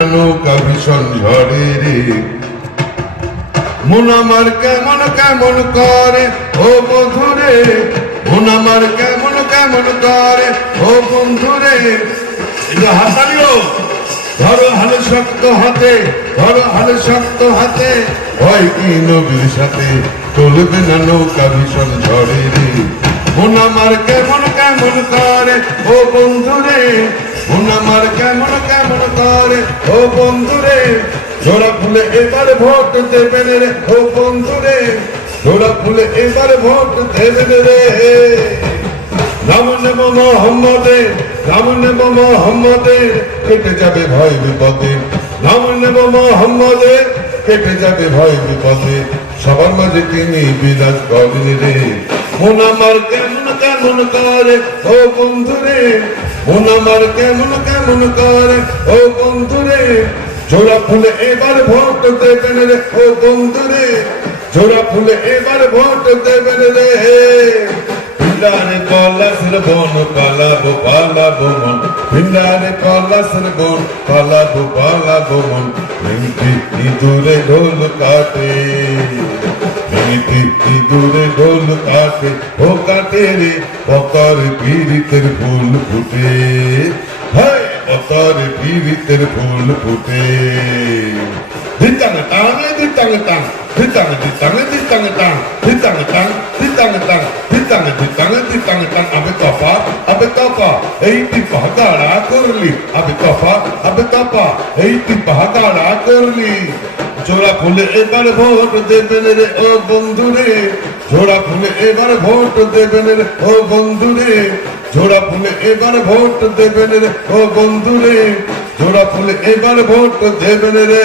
নৌকা ভীষণ ঝড়ে রে। মন আমার কেমন কেমন করে? ও বন্ধুরে মন আমার কেমন কেমন করে? ও বন্ধুরে ধরো হালে শক্ত হাতে, ধরো হালে শক্ত হাতে। হয় কি নবীর সাথে? চলবে না নৌকা ভীষণ ঝড়ে রে। মন আমার কেমন কেমন করে? ও বন্ধুরে মন আমার কেমন করে ও বন্ধুরে জোড়া ফুলে এবার ভোট দেবেন রে, ও বন্ধুরে জোড়া ফুলে এবার ভোট দেবেন রে। কেটে যাবে ভয় বিপদে। কেটে যাবে ভয় বিপদে। সবার মাঝে তিনি বিরাজ করেন রে। মন আমার কেমন কেমন করে, ও বন্ধুরে মন আমার কেমন কেমন করে? ও বন্ধুরে, জোড়া ফুলে এবার ভোট দেবেন রে। ও বন্ধুরে, জোড়া ফুলে এবার ভোট দেবেন রে। পিন্ডারে কলাসের বন, পালাবো পালাবো মন। পিন্ডারে কলাসের বন, পালাবো পালাবো মন। মিনতি ইঁদুরে ঢোল কাটে? ও কাটে রে পকর পীড়িতের ফুল ফুটে। হায় পকর পীড়িতের ফুল ফুটে। দিতাঙ্গ টাঙে দিতাঙ্গ টাং দিতাঙ্গ দিতাঙ্গ দিতাঙ্গ টাং দিতাঙ্গ টাং দিতাঙ্গ টাং দিতাঙ্গ দিতাঙ্গ দিতাঙ্গ টাং আবে কপা আবে ফুলে এবার ভোট দেবেন রে, ও বন্ধুরে। জোড়া ফুলে এবার ভোট দেবেন ও বন্ধুরে জোড়া ফুলে এবার ভোট দেবেন রে ও বন্ধুরে জোড়া ফুলে এবার ভোট দেবেন রে।